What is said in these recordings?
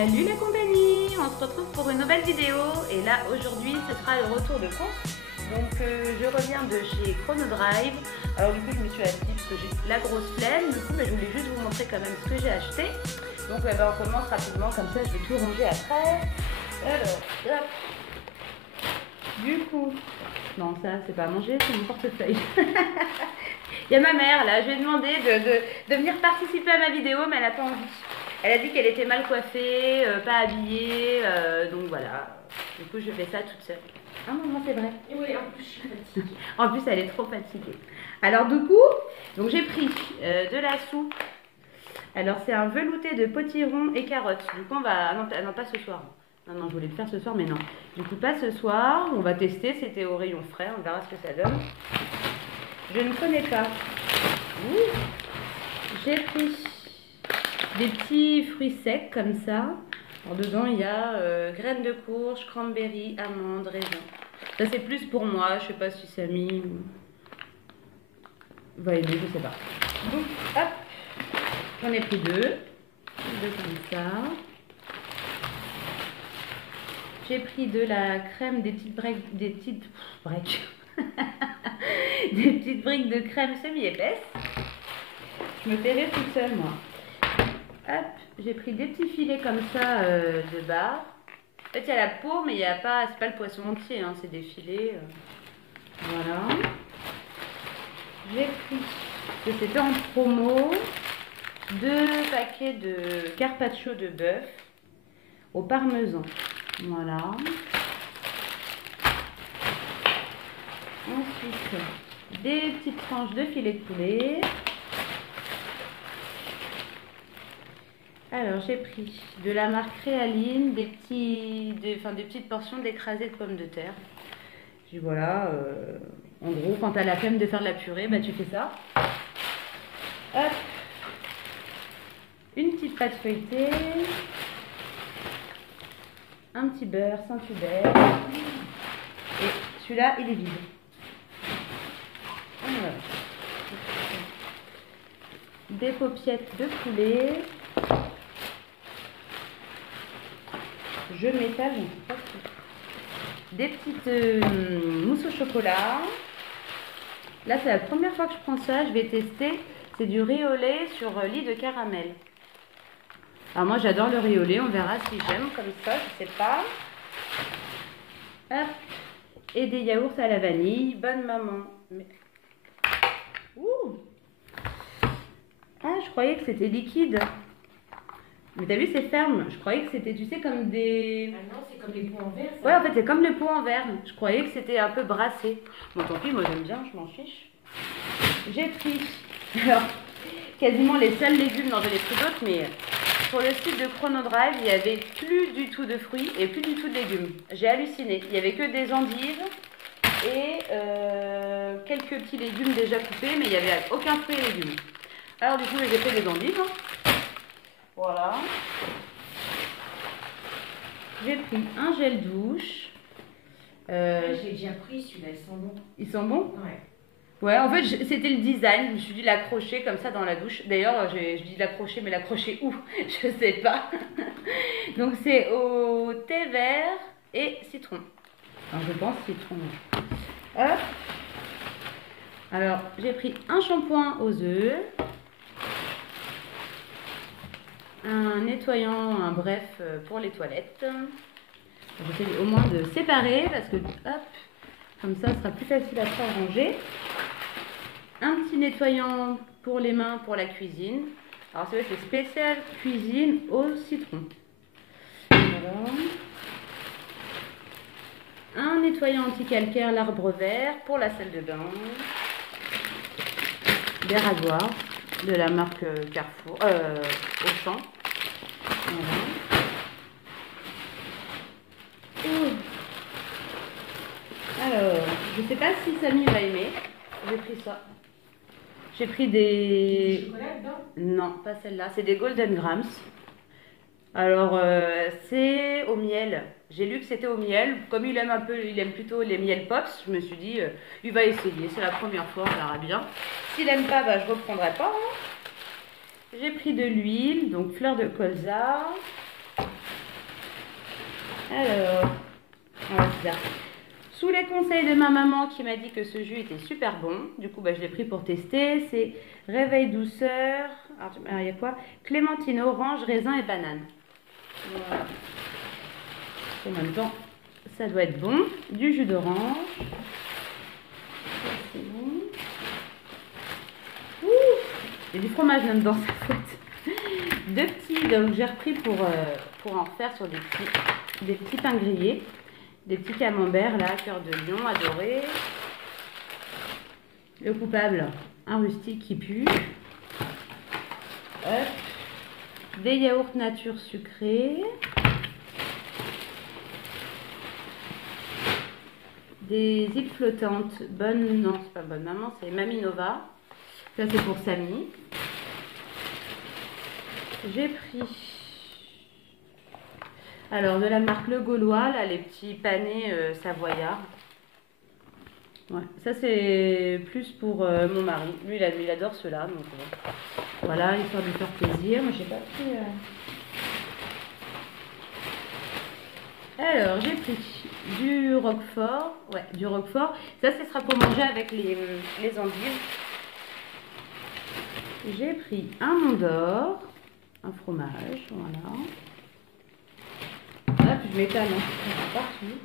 Salut la compagnie, on se retrouve pour une nouvelle vidéo et là aujourd'hui ce sera le retour de course. Donc je reviens de chez Chrono Drive. Alors du coup je me suis assise parce que j'ai la grosse flemme. Du coup je voulais juste vous montrer quand même ce que j'ai acheté. Donc on commence rapidement comme ça je vais tout ranger après. Alors hop. Du coup, non ça c'est pas à manger, c'est mon portefeuille. Il y a ma mère là, je lui ai demandé de venir participer à ma vidéo mais elle n'a pas envie. Elle a dit qu'elle était mal coiffée, pas habillée, donc voilà. Du coup je fais ça toute seule. Ah maman c'est vrai. Et oui, en plus je suis fatiguée. En plus elle est trop fatiguée. Alors du coup, j'ai pris de la soupe. Alors c'est un velouté de potiron et carottes. Du coup on va... non pas ce soir. Non, je voulais le faire ce soir mais non. Du coup pas ce soir, on va tester, c'était au rayon frais, on verra ce que ça donne. Je ne connais pas. J'ai pris des petits fruits secs comme ça. Alors dedans il y a graines de courge, cranberry, amandes, raisins. Ça c'est plus pour moi, je sais pas si Samy va aimer, je sais pas. Donc hop, j'en ai pris deux comme ça. J'ai pris de la crème, des petites briques de crème semi-épaisse. Je me fais rire toute seule moi. Hop, j'ai pris des petits filets comme ça de bar. En fait, il y a la peau, mais il n'y a pas, c'est pas le poisson entier, hein, c'est des filets. Voilà. J'ai pris, que c'était en promo, 2 paquets de carpaccio de bœuf au parmesan. Voilà. Ensuite, des petites tranches de filet de poulet. Alors, j'ai pris de la marque Réaline, des petites portions d'écrasé de pommes de terre. Je dis voilà, en gros, quand tu as la flemme de faire de la purée, bah, tu fais ça. Hop. Une petite pâte feuilletée. Un petit beurre Saint-Hubert. Et celui-là, il est vide. Voilà. Des paupiettes de poulet. Je m'étale, je ne sais pas si... Des petites mousses au chocolat. Là, c'est la première fois que je prends ça. Je vais tester. C'est du riz au lait sur lit de caramel. Alors moi, j'adore le riz au lait. On verra si j'aime comme ça. Je sais pas. Hop. Et des yaourts à la vanille. Bonne maman. Mais... Ouh. Ah, je croyais que c'était liquide. Mais t'as vu, c'est ferme. Je croyais que c'était, tu sais, comme des... Ah non, c'est comme les pots en verre. Ouais, en fait, c'est comme le pot en verre. Je croyais que c'était un peu brassé. Bon, tant pis, moi j'aime bien, je m'en fiche. J'ai pris, alors, quasiment les seuls légumes, non, j'en ai pris d'autres, mais sur le site de Chrono Drive, il n'y avait plus du tout de fruits et plus du tout de légumes. J'ai halluciné. Il n'y avait que des endives et quelques petits légumes déjà coupés, mais il n'y avait aucun fruit et légumes. Alors, du coup, j'ai fait des endives. Voilà. J'ai pris un gel douche. J'ai déjà pris celui-là, ils sont bons. Ils sont bons? Ouais. Ouais, en fait, c'était le design. Je me suis dit l'accrocher comme ça dans la douche. D'ailleurs, je dis l'accrocher, mais l'accrocher où? Je sais pas. Donc, c'est au thé vert et citron. Alors, je pense citron. Hop. Alors, j'ai pris un shampoing aux œufs. Un nettoyant, un bref pour les toilettes. J'essaie au moins de séparer parce que hop, comme ça, ce sera plus facile à faire ranger. Un petit nettoyant pour les mains pour la cuisine. Alors c'est vrai que c'est spécial cuisine au citron. Voilà. Un nettoyant anti-calcaire l'arbre vert pour la salle de bain. Des rasoirs de la marque Carrefour, Auchan. Voilà. Alors, je sais pas si Samy va aimer. J'ai pris ça. J'ai pris des... Du chocolat dedans? Non, pas celle-là. C'est des Golden Grams. Alors, c'est au miel. J'ai lu que c'était au miel. Comme il aime plutôt les miel pops, je me suis dit, il va essayer. C'est la première fois, on verra bien. S'il aime pas, bah, je reprendrai pas. Hein. J'ai pris de l'huile, donc fleur de colza. Alors, on va faire. Sous les conseils de ma maman qui m'a dit que ce jus était super bon, du coup je l'ai pris pour tester. C'est réveil douceur. Alors il y a quoi? Clémentine, orange, raisin et banane. Voilà. En même temps, ça doit être bon. Du jus d'orange. C'est bon. Ouh, il y a du fromage là-dedans, ça fouette. Deux petits, donc j'ai repris pour en faire sur des petits pains grillés. Des petits camemberts là, cœur de lion, adoré. Le coupable, un rustique qui pue. Hop. Des yaourts nature sucrés. Des îles flottantes. Bonne, non, c'est pas bonne maman, c'est Mamie Nova. Ça c'est pour Samy. J'ai pris... Alors, de la marque Le Gaulois, là, les petits panés savoyards. Ouais, ça, c'est plus pour mon mari. Lui, il adore ceux-là. Donc, voilà, histoire de lui faire plaisir. Moi, j'ai pas pris... Alors, j'ai pris du roquefort. Ouais, du roquefort. Ça, ce sera pour manger avec les endives. J'ai pris un Mont d'Or. Un fromage, voilà. Hop, je m'étale partout.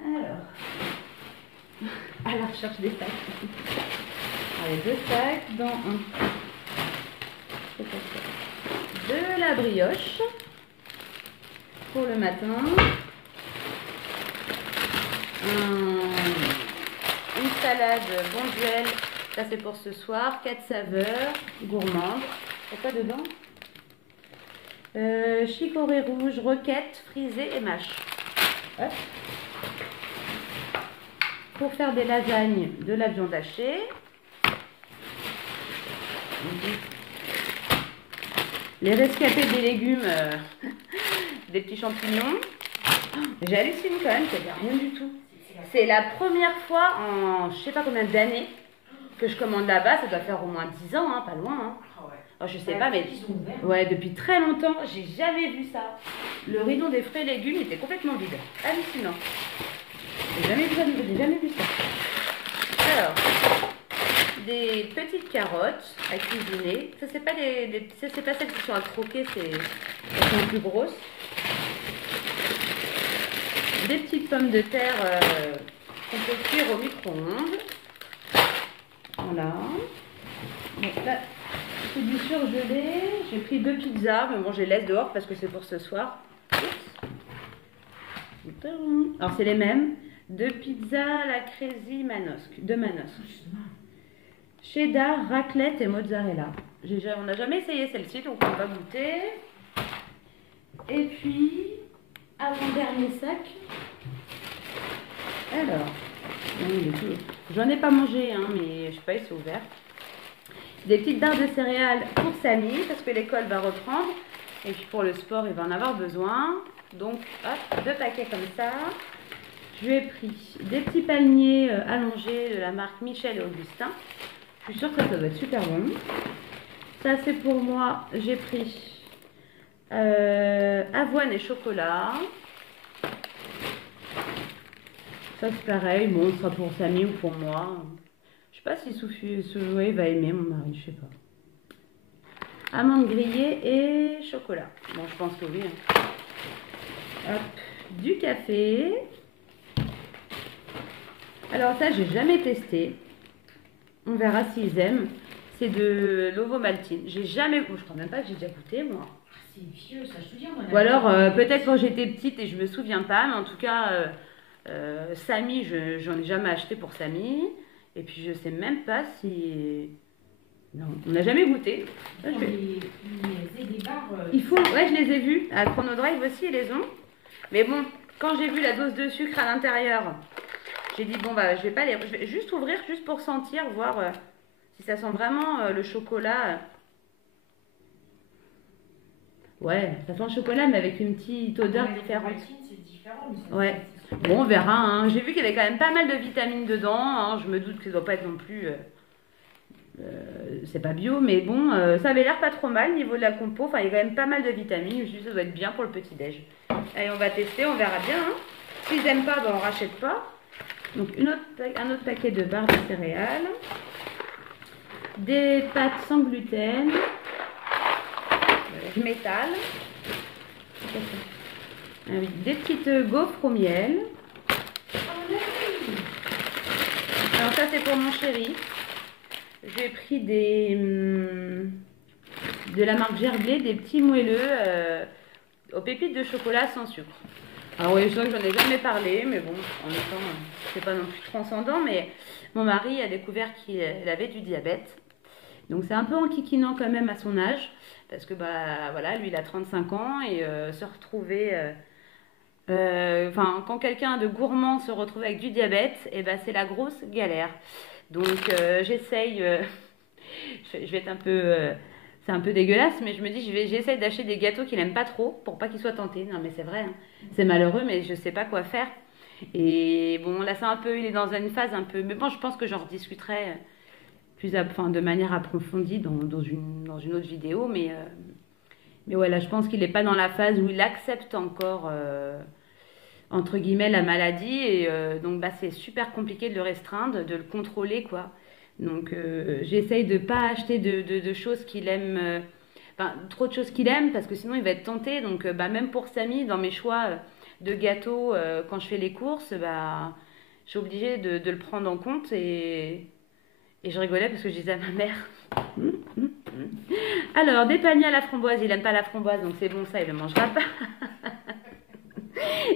Alors, à la recherche des sacs. Allez, 2 sacs dans un. De la brioche pour le matin. Une salade bonduelle, ça c'est pour ce soir. 4 saveurs gourmandes. Il y a quoi dedans? Chicorée rouge, roquette, frisée et mâche. Hop. Pour faire des lasagnes, de la viande hachée. Les rescapés des légumes, des petits champignons. J'hallucine quand même qu'il n'y a rien du tout. C'est la première fois en je sais pas combien d'années que je commande là-bas. Ça doit faire au moins 10 ans, hein, pas loin. Hein. Oh, je sais pas, mais ouais, depuis très longtemps, j'ai jamais vu ça. Le rayon des frais et légumes était complètement vide. Hallucinant. J'ai jamais vu ça. Alors, des petites carottes à cuisiner. Ça, c'est pas c'est pas celles qui sont à croquer, elles sont plus grosses. Des petites pommes de terre qu'on peut cuire au micro-ondes. Voilà. Donc là, c'est du surgelé. J'ai pris 2 pizzas, mais bon, je les laisse dehors parce que c'est pour ce soir. Oups. Alors, c'est les mêmes. 2 pizzas, la Crazy Manosque. De Manosque. Cheddar, raclette et mozzarella. On n'a jamais essayé celle-ci, donc on va goûter. Et puis, avant-dernier sac. Alors, j'en ai pas mangé, hein, mais je sais pas, ils sont ouverts. Des petites barres de céréales pour Samy, parce que l'école va reprendre. Et puis pour le sport, il va en avoir besoin. Donc, hop, 2 paquets comme ça. Je lui ai pris des petits palmiers allongés de la marque Michel et Augustin. Je suis sûre que ça doit être super bon. Ça, c'est pour moi. J'ai pris avoine et chocolat. Ça, c'est pareil. Bon, ce sera pour Samy ou pour moi. Je sais pas si Souffouet va aimer, mon mari, je sais pas. Amandes grillées et chocolat. Bon, je pense que oui. Hein. Hop, du café. Alors ça, j'ai jamais testé. On verra s'ils aiment. C'est de l'ovomaltine. J'ai jamais... Bon, je crois même pas que j'ai déjà goûté, moi. C'est vieux, ça, je te dis. Ou alors, peut-être quand j'étais petite et je me souviens pas. Mais en tout cas, Samy, j'en ai jamais acheté pour Samy. Et puis, je sais même pas si... Non, on n'a jamais goûté. Il faut... Ouais, je les ai vus. À Chrono Drive aussi, ils les ont. Mais bon, quand j'ai vu la dose de sucre à l'intérieur... J'ai dit, bon, bah, je vais juste ouvrir, juste pour sentir, voir si ça sent vraiment le chocolat. Ouais, ça sent le chocolat, mais avec une petite odeur différente. C'est différent. Ouais. Bon, on verra. Hein. J'ai vu qu'il y avait quand même pas mal de vitamines dedans. Hein. Je me doute que ça ne doit pas être non plus c'est pas bio, mais bon, ça avait l'air pas trop mal au niveau de la compo. Enfin, il y a quand même pas mal de vitamines. Je me suis dit, ça doit être bien pour le petit-déj. Allez, on va tester, on verra bien. Hein. S'ils n'aiment pas, ben, on rachète pas. Donc, un autre paquet de barres de céréales. Des pâtes sans gluten. Je m'étale. Ah oui, des petites gaufres au miel. Alors ça c'est pour mon chéri. J'ai pris de la marque Gerblé, des petits moelleux aux pépites de chocolat sans sucre. Alors oui, je sais que j'en ai jamais parlé, mais bon, en même temps, c'est pas non plus transcendant, mais mon mari a découvert qu'il avait du diabète. Donc c'est un peu enquiquinant quand même à son âge, parce que bah voilà, lui il a 35 ans et se retrouver... quand quelqu'un de gourmand se retrouve avec du diabète, et ben c'est la grosse galère. Donc j'essaye, je vais être un peu, c'est un peu dégueulasse, mais je me dis j'essaye d'acheter des gâteaux qu'il aime pas trop pour pas qu'il soit tenté. Non mais c'est vrai, hein. C'est malheureux, mais je sais pas quoi faire. Et bon là c'est un peu, il est dans une phase un peu, mais bon je pense que j'en rediscuterai de manière approfondie dans une autre vidéo, mais ouais là je pense qu'il n'est pas dans la phase où il accepte encore entre guillemets la maladie et donc bah, c'est super compliqué de le restreindre, de le contrôler quoi. Donc j'essaye de pas acheter de choses qu'il aime, trop de choses qu'il aime parce que sinon il va être tenté. Donc bah, même pour Samy, dans mes choix de gâteaux, quand je fais les courses, bah, je suis obligée de le prendre en compte et je rigolais parce que je disais à ma mère. Alors, des paniers à la framboise, il n'aime pas la framboise, donc c'est bon, ça, il ne le mangera pas.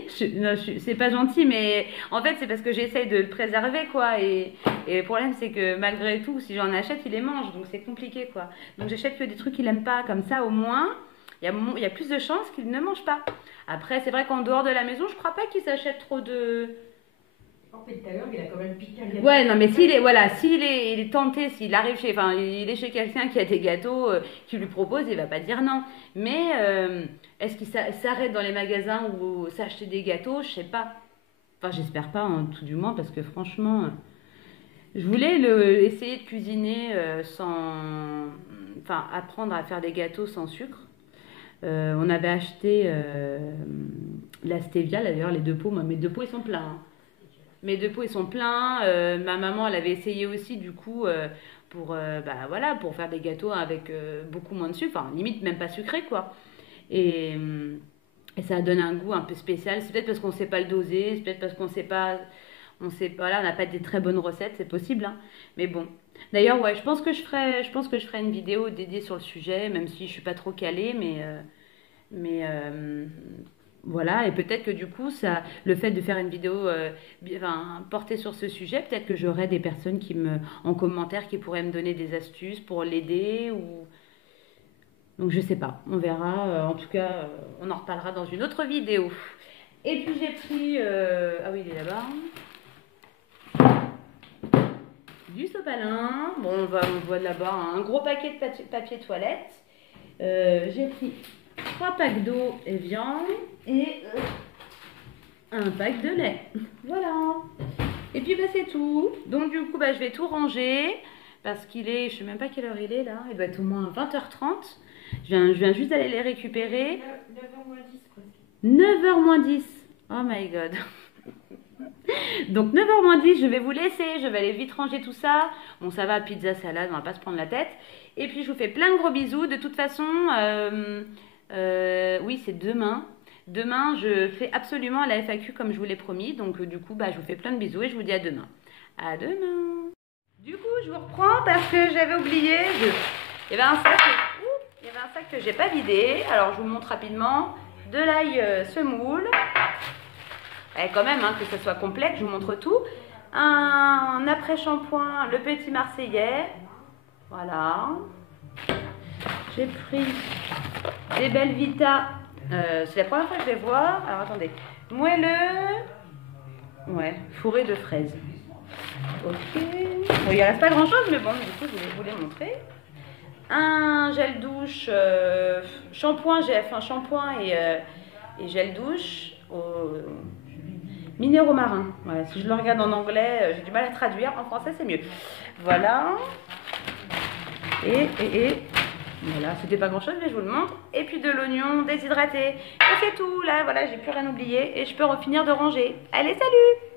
C'est pas gentil, mais en fait, c'est parce que j'essaye de le préserver, quoi. Et le problème, c'est que malgré tout, si j'en achète, il les mange, donc c'est compliqué, quoi. Donc j'achète que des trucs qu'il n'aime pas, comme ça, au moins, il y a plus de chances qu'il ne mange pas. Après, c'est vrai qu'en dehors de la maison, je crois pas qu'il s'achète trop de... En fait, tout à l'heure, il a quand même piqué un gâteau. Ouais, non, mais s'il est tenté, s'il arrive chez, il est chez quelqu'un qui a des gâteaux qui lui propose, il va pas dire non. Mais est-ce qu'il s'arrête dans les magasins ou s'acheter des gâteaux? Je sais pas. Enfin, j'espère pas, hein, tout du moins, parce que franchement, je voulais essayer de cuisiner apprendre à faire des gâteaux sans sucre. On avait acheté la stevia, d'ailleurs, les 2 pots. Moi, mes 2 pots, ils sont pleins. Hein. Mes 2 pots, ils sont pleins. Ma maman, elle avait essayé aussi, du coup, pour faire des gâteaux avec beaucoup moins de sucre. Enfin, limite, même pas sucré, quoi. Et ça donne un goût un peu spécial. C'est peut-être parce qu'on ne sait pas le doser. C'est peut-être parce qu'on sait pas... On n'a pas des très bonnes recettes. C'est possible, hein. Mais bon. D'ailleurs, ouais, je pense que je ferai une vidéo dédiée sur le sujet, même si je ne suis pas trop calée, voilà, et peut-être que du coup, le fait de faire une vidéo portée sur ce sujet, peut-être que j'aurai des personnes en commentaire qui pourraient me donner des astuces pour l'aider. Donc je sais pas, on verra. En tout cas, on en reparlera dans une autre vidéo. Et puis j'ai pris... Ah oui, il est là-bas. Du sopalin. Bon, on voit là-bas un gros paquet de papier toilette. J'ai pris 3 packs d'eau et viande et un pack de lait. Voilà. Et puis bah, c'est tout. Donc du coup, bah, je vais tout ranger parce qu'il est, je sais même pas quelle heure il est là. Il doit être au moins 20h30. Je viens juste d'aller les récupérer. 9h moins 10 presque. 9h moins 10. Oh my god. Donc 9h moins 10, je vais vous laisser. Je vais aller vite ranger tout ça. Bon, ça va, pizza, salade, on va pas se prendre la tête. Et puis je vous fais plein de gros bisous. De toute façon... oui, c'est demain. Demain, je fais absolument la FAQ comme je vous l'ai promis. Donc, du coup, bah, je vous fais plein de bisous et je vous dis à demain. À demain. Du coup, je vous reprends parce que j'avais oublié. Il y avait un sac que j'ai pas vidé. Alors, je vous montre rapidement. De l'ail semoule. Et quand même, hein, que ce soit complet, que je vous montre tout. Un après-shampoing, le petit Marseillais. Voilà. J'ai pris des Belvita. C'est la première fois que je vais voir. Alors attendez. Moelleux. Ouais, fourré de fraises. Ok. Bon, il ne reste pas grand chose, mais bon, du coup, je vais vous les montrer. Un gel douche, shampoing et gel douche minéraux marins. Ouais, si je le regarde en anglais, j'ai du mal à traduire. En français, c'est mieux. Voilà. Et voilà, c'était pas grand chose, mais je vous le montre. Et puis de l'oignon déshydraté. Et c'est tout, là, voilà, j'ai plus rien oublié. Et je peux refinir de ranger. Allez, salut!